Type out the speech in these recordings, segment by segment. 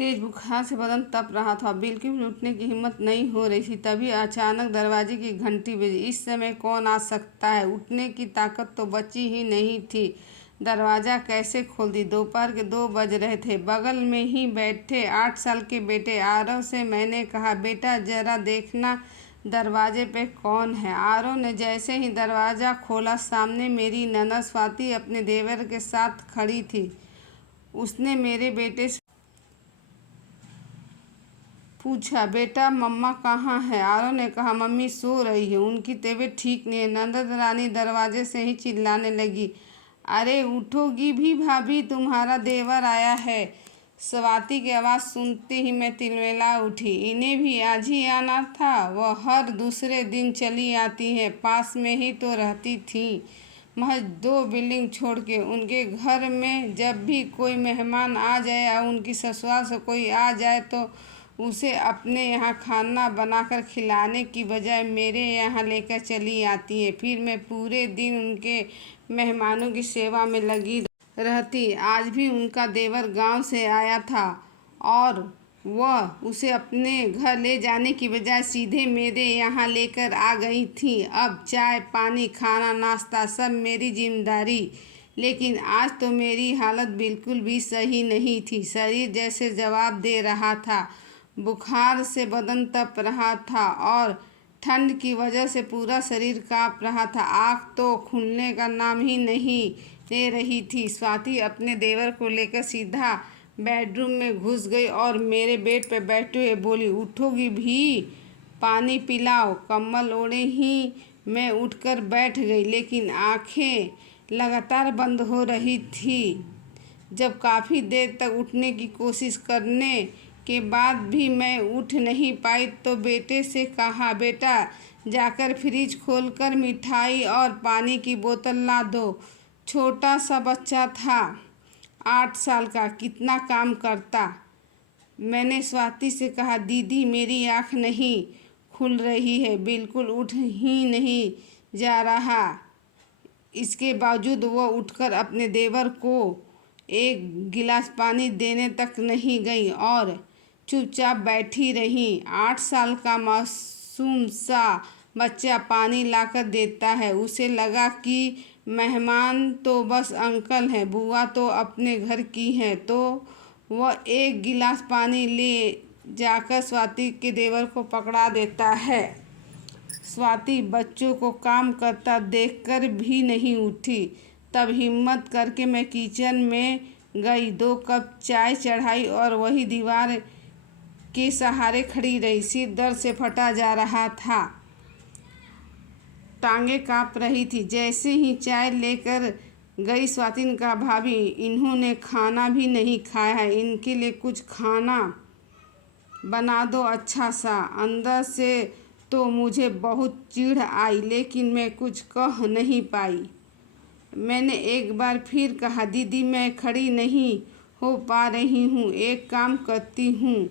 तेज बुखार से बदन तप रहा था, बिल्कुल भी उठने की हिम्मत नहीं हो रही थी। तभी अचानक दरवाजे की घंटी बजी। इस समय कौन आ सकता है? उठने की ताकत तो बची ही नहीं थी। दरवाज़ा कैसे खोल दी? दोपहर के 2 बज रहे थे। बगल में ही बैठे 8 साल के बेटे आरव से मैंने कहा, बेटा जरा देखना दरवाजे पे कौन है। आरव ने जैसे ही दरवाज़ा खोला, सामने मेरी ननद स्वाति अपने देवर के साथ खड़ी थी। उसने मेरे बेटे से पूछा, बेटा मम्मा कहाँ है? आरव ने कहा, मम्मी सो रही है, उनकी तबीयत ठीक नहीं है। नंदन रानी दरवाजे से ही चिल्लाने लगी, अरे उठोगी भी भाभी, तुम्हारा देवर आया है। स्वाति की आवाज़ सुनते ही मैं तिलमिला उठी। इन्हें भी आज ही आना था? वह हर दूसरे दिन चली आती हैं, पास में ही तो रहती थी, महज 2 बिल्डिंग छोड़ के। उनके घर में जब भी कोई मेहमान आ जाए या उनकी ससुराल से कोई आ जाए तो उसे अपने यहाँ खाना बनाकर खिलाने की बजाय मेरे यहाँ लेकर चली आती है। फिर मैं पूरे दिन उनके मेहमानों की सेवा में लगी रहती। आज भी उनका देवर गांव से आया था और वह उसे अपने घर ले जाने की बजाय सीधे मेरे यहाँ लेकर आ गई थी। अब चाय पानी खाना नाश्ता सब मेरी जिम्मेदारी। लेकिन आज तो मेरी हालत बिल्कुल भी सही नहीं थी। शरीर जैसे जवाब दे रहा था। बुखार से बदन तप रहा था और ठंड की वजह से पूरा शरीर काँप रहा था। आँख तो खुलने का नाम ही नहीं ले रही थी। स्वाति अपने देवर को लेकर सीधा बेडरूम में घुस गई और मेरे बेड पर बैठे हुए बोली, उठोगी भी? पानी पिलाओ। कम्बल ओढ़े ही मैं उठकर बैठ गई, लेकिन आंखें लगातार बंद हो रही थी। जब काफ़ी देर तक उठने की कोशिश करने के बाद भी मैं उठ नहीं पाई तो बेटे से कहा, बेटा जाकर फ्रिज खोलकर मिठाई और पानी की बोतल ला दो। छोटा सा बच्चा था, 8 साल का, कितना काम करता। मैंने स्वाति से कहा, दीदी मेरी आँख नहीं खुल रही है, बिल्कुल उठ ही नहीं जा रहा। इसके बावजूद वह उठकर अपने देवर को एक गिलास पानी देने तक नहीं गई और चुपचाप बैठी रही। 8 साल का मासूम सा बच्चा पानी लाकर देता है। उसे लगा कि मेहमान तो बस अंकल हैं, बुआ तो अपने घर की हैं, तो वह एक गिलास पानी ले जाकर स्वाति के देवर को पकड़ा देता है। स्वाति बच्चों को काम करता देखकर भी नहीं उठी। तब हिम्मत करके मैं किचन में गई, 2 कप चाय चढ़ाई और वही दीवार के सहारे खड़ी रही। सिर दर्द से फटा जा रहा था, टांगें कांप रही थी। जैसे ही चाय लेकर गई स्वाति ने कहा, भाभी इन्होंने खाना भी नहीं खाया है, इनके लिए कुछ खाना बना दो अच्छा सा। अंदर से तो मुझे बहुत चिढ़ आई, लेकिन मैं कुछ कह नहीं पाई। मैंने एक बार फिर कहा, दीदी मैं खड़ी नहीं हो पा रही हूँ, एक काम करती हूँ,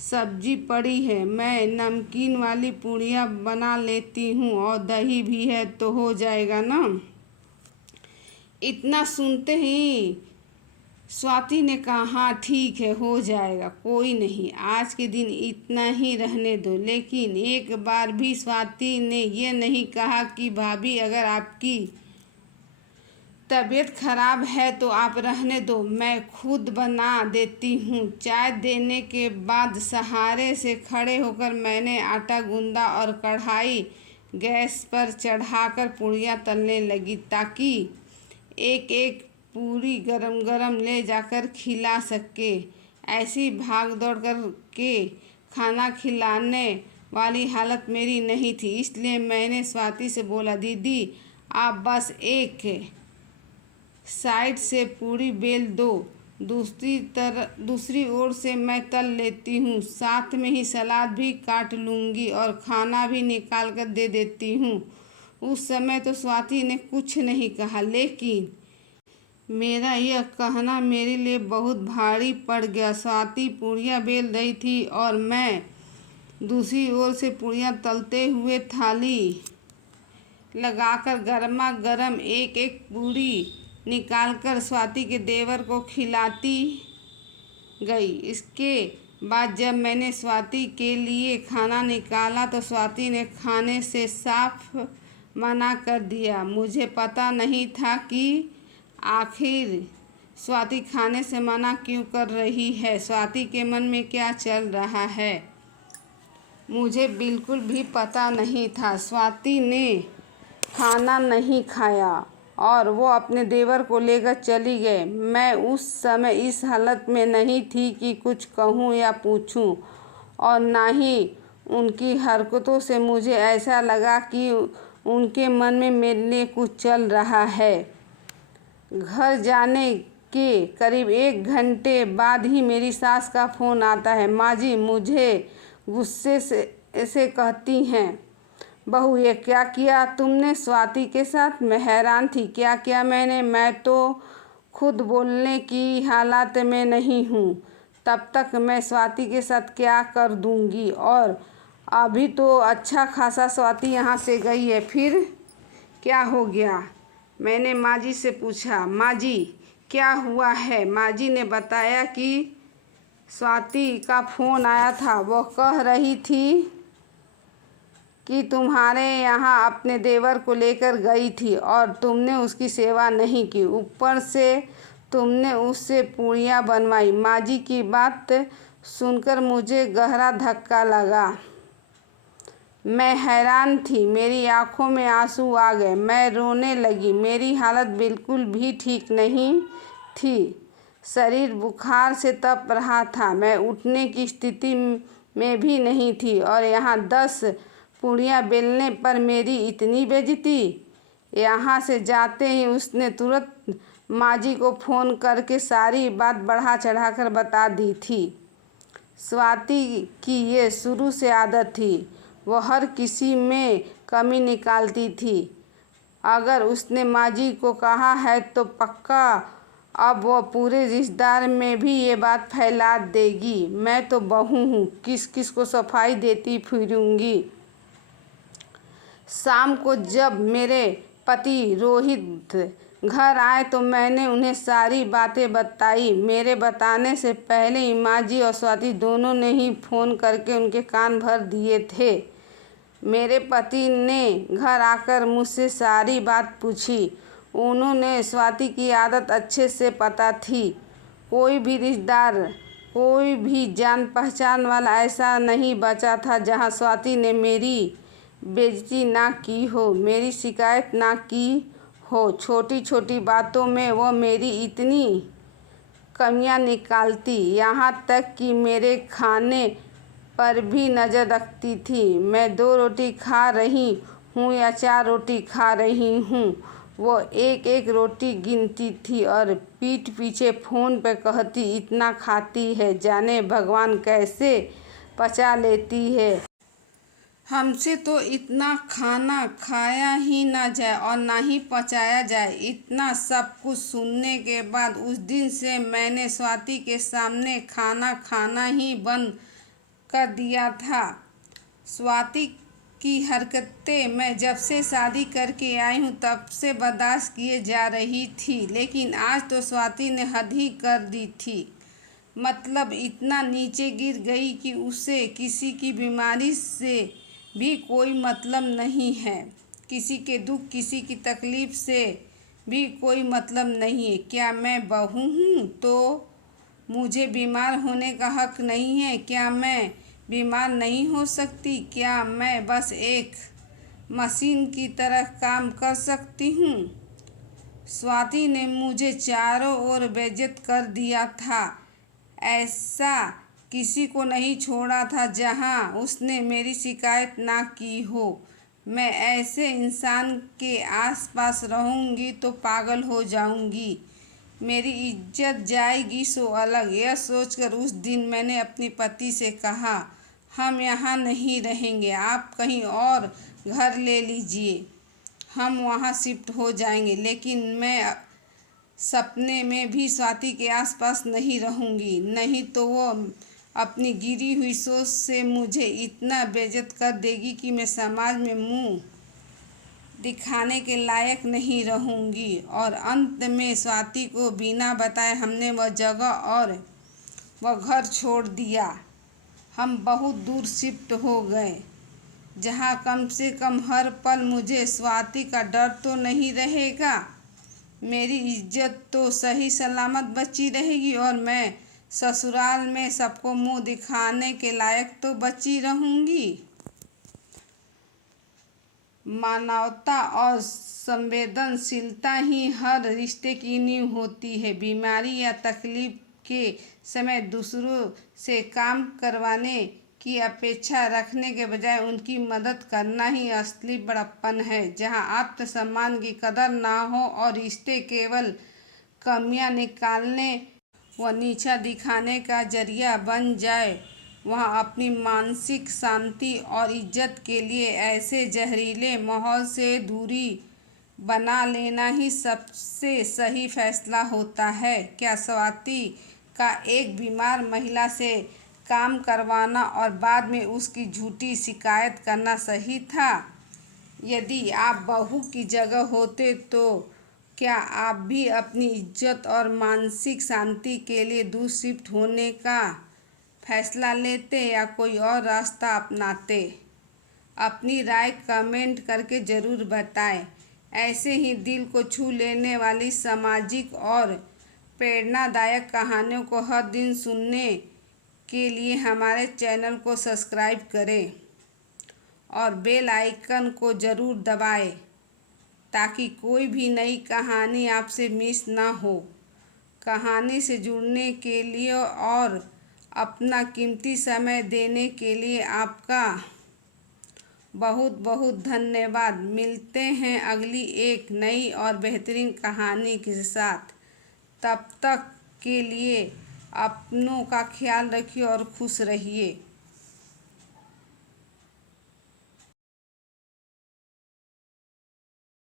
सब्जी पड़ी है, मैं नमकीन वाली पूड़ियाँ बना लेती हूँ और दही भी है तो हो जाएगा ना। इतना सुनते ही स्वाति ने कहा, हाँ ठीक है हो जाएगा, कोई नहीं, आज के दिन इतना ही रहने दो। लेकिन एक बार भी स्वाति ने ये नहीं कहा कि भाभी अगर आपकी तबीयत खराब है तो आप रहने दो, मैं खुद बना देती हूँ। चाय देने के बाद सहारे से खड़े होकर मैंने आटा गूंदा और कढ़ाई गैस पर चढ़ाकर पूड़ियाँ तलने लगी, ताकि एक एक पूरी गरम गरम ले जाकर खिला सके। ऐसी भाग दौड़ कर के खाना खिलाने वाली हालत मेरी नहीं थी। इसलिए मैंने स्वाति से बोला, दीदी आप बस एक साइड से पूरी बेल दो, दूसरी ओर से मैं तल लेती हूँ, साथ में ही सलाद भी काट लूँगी और खाना भी निकाल कर दे देती हूँ। उस समय तो स्वाति ने कुछ नहीं कहा, लेकिन मेरा यह कहना मेरे लिए बहुत भारी पड़ गया। स्वाति पूड़ियाँ बेल रही थी और मैं दूसरी ओर से पूड़ियाँ तलते हुए थाली लगाकर गर्मा गर्म एक एक पूड़ी निकालकर स्वाति के देवर को खिलाती गई। इसके बाद जब मैंने स्वाति के लिए खाना निकाला तो स्वाति ने खाने से साफ मना कर दिया। मुझे पता नहीं था कि आखिर स्वाति खाने से मना क्यों कर रही है। स्वाति के मन में क्या चल रहा है, मुझे बिल्कुल भी पता नहीं था। स्वाति ने खाना नहीं खाया और वो अपने देवर को लेकर चली गई। मैं उस समय इस हालत में नहीं थी कि कुछ कहूँ या पूछूँ, और ना ही उनकी हरकतों से मुझे ऐसा लगा कि उनके मन में मेरे लिए कुछ चल रहा है। घर जाने के करीब 1 घंटे बाद ही मेरी सास का फ़ोन आता है। माँ जी मुझे गुस्से से कहती हैं, बहू ये क्या किया तुमने स्वाति के साथ। मैं हैरान थी, क्या किया मैंने, मैं तो खुद बोलने की हालत में नहीं हूँ। तब तक मैं स्वाति के साथ क्या कर दूँगी, और अभी तो अच्छा खासा स्वाति यहाँ से गई है, फिर क्या हो गया। मैंने माँ जी से पूछा, माँ जी क्या हुआ है। माँ जी ने बताया कि स्वाति का फ़ोन आया था। वो कह रही थी कि तुम्हारे यहाँ अपने देवर को लेकर गई थी और तुमने उसकी सेवा नहीं की, ऊपर से तुमने उससे पूड़ियाँ बनवाई। माँ जी की बात सुनकर मुझे गहरा धक्का लगा। मैं हैरान थी, मेरी आंखों में आंसू आ गए। मैं रोने लगी। मेरी हालत बिल्कुल भी ठीक नहीं थी। शरीर बुखार से तप रहा था। मैं उठने की स्थिति में भी नहीं थी, और यहाँ 10 पूड़ियाँ बेलने पर मेरी इतनी बेइज्जती। यहाँ से जाते ही उसने तुरंत माँ जी को फ़ोन करके सारी बात बढ़ा चढ़ाकर बता दी थी। स्वाति की ये शुरू से आदत थी, वो हर किसी में कमी निकालती थी। अगर उसने माँ जी को कहा है तो पक्का अब वो पूरे रिश्तेदार में भी ये बात फैला देगी। मैं तो बहू हूँ, किस किस को सफाई देती फिरूँगी। शाम को जब मेरे पति रोहित घर आए तो मैंने उन्हें सारी बातें बताई। मेरे बताने से पहले ही माँ जी और स्वाति दोनों ने ही फ़ोन करके उनके कान भर दिए थे। मेरे पति ने घर आकर मुझसे सारी बात पूछी। उन्होंने स्वाति की आदत अच्छे से पता थी। कोई भी रिश्तेदार, कोई भी जान पहचान वाला ऐसा नहीं बचा था जहाँ स्वाति ने मेरी बेइज्जती ना की हो, मेरी शिकायत ना की हो। छोटी छोटी बातों में वो मेरी इतनी कमियां निकालती, यहाँ तक कि मेरे खाने पर भी नज़र रखती थी। मैं 2 रोटी खा रही हूँ या 4 रोटी खा रही हूँ, वो एक एक रोटी गिनती थी और पीठ पीछे फ़ोन पर कहती, इतना खाती है, जाने भगवान कैसे पचा लेती है। हमसे तो इतना खाना खाया ही ना जाए और ना ही पचाया जाए। इतना सब कुछ सुनने के बाद उस दिन से मैंने स्वाति के सामने खाना खाना ही बंद कर दिया था। स्वाति की हरकतें मैं जब से शादी करके आई हूँ तब से बर्दाश्त किए जा रही थी, लेकिन आज तो स्वाति ने हद ही कर दी थी। मतलब इतना नीचे गिर गई कि उसे किसी की बीमारी से भी कोई मतलब नहीं है, किसी के दुख, किसी की तकलीफ से भी कोई मतलब नहीं है। क्या मैं बहू हूँ तो मुझे बीमार होने का हक नहीं है? क्या मैं बीमार नहीं हो सकती? क्या मैं बस एक मशीन की तरह काम कर सकती हूँ? स्वाति ने मुझे चारों ओर बेइज्जत कर दिया था। ऐसा किसी को नहीं छोड़ा था जहाँ उसने मेरी शिकायत ना की हो। मैं ऐसे इंसान के आसपास रहूँगी तो पागल हो जाऊँगी, मेरी इज्जत जाएगी सो अलग। यह सोचकर उस दिन मैंने अपने पति से कहा, हम यहाँ नहीं रहेंगे, आप कहीं और घर ले लीजिए, हम वहाँ शिफ्ट हो जाएंगे। लेकिन मैं सपने में भी स्वाति के आसपास नहीं रहूँगी, नहीं तो वो अपनी गिरी हुई सोच से मुझे इतना बेइज्जत कर देगी कि मैं समाज में मुँह दिखाने के लायक नहीं रहूँगी। और अंत में स्वाति को बिना बताए हमने वह जगह और वह घर छोड़ दिया। हम बहुत दूर शिफ्ट हो गए, जहाँ कम से कम हर पल मुझे स्वाति का डर तो नहीं रहेगा। मेरी इज्जत तो सही सलामत बची रहेगी और मैं ससुराल में सबको मुंह दिखाने के लायक तो बची रहूंगी। मानवता और संवेदनशीलता ही हर रिश्ते की नींव होती है। बीमारी या तकलीफ के समय दूसरों से काम करवाने की अपेक्षा रखने के बजाय उनकी मदद करना ही असली बड़प्पन है। जहाँ आत्मसम्मान की कदर ना हो और रिश्ते केवल कमियां निकालने व नीचा दिखाने का जरिया बन जाए, वहाँ अपनी मानसिक शांति और इज्जत के लिए ऐसे जहरीले माहौल से दूरी बना लेना ही सबसे सही फैसला होता है। क्या स्वाति का एक बीमार महिला से काम करवाना और बाद में उसकी झूठी शिकायत करना सही था? यदि आप बहू की जगह होते तो क्या आप भी अपनी इज्जत और मानसिक शांति के लिए दूर शिफ्ट होने का फैसला लेते या कोई और रास्ता अपनाते? अपनी राय कमेंट करके ज़रूर बताएं। ऐसे ही दिल को छू लेने वाली सामाजिक और प्रेरणादायक कहानियों को हर दिन सुनने के लिए हमारे चैनल को सब्सक्राइब करें और बेल आइकन को ज़रूर दबाएं ताकि कोई भी नई कहानी आपसे मिस ना हो। कहानी से जुड़ने के लिए और अपना कीमती समय देने के लिए आपका बहुत बहुत धन्यवाद। मिलते हैं अगली एक नई और बेहतरीन कहानी के साथ। तब तक के लिए अपनों का ख्याल रखिए और खुश रहिए।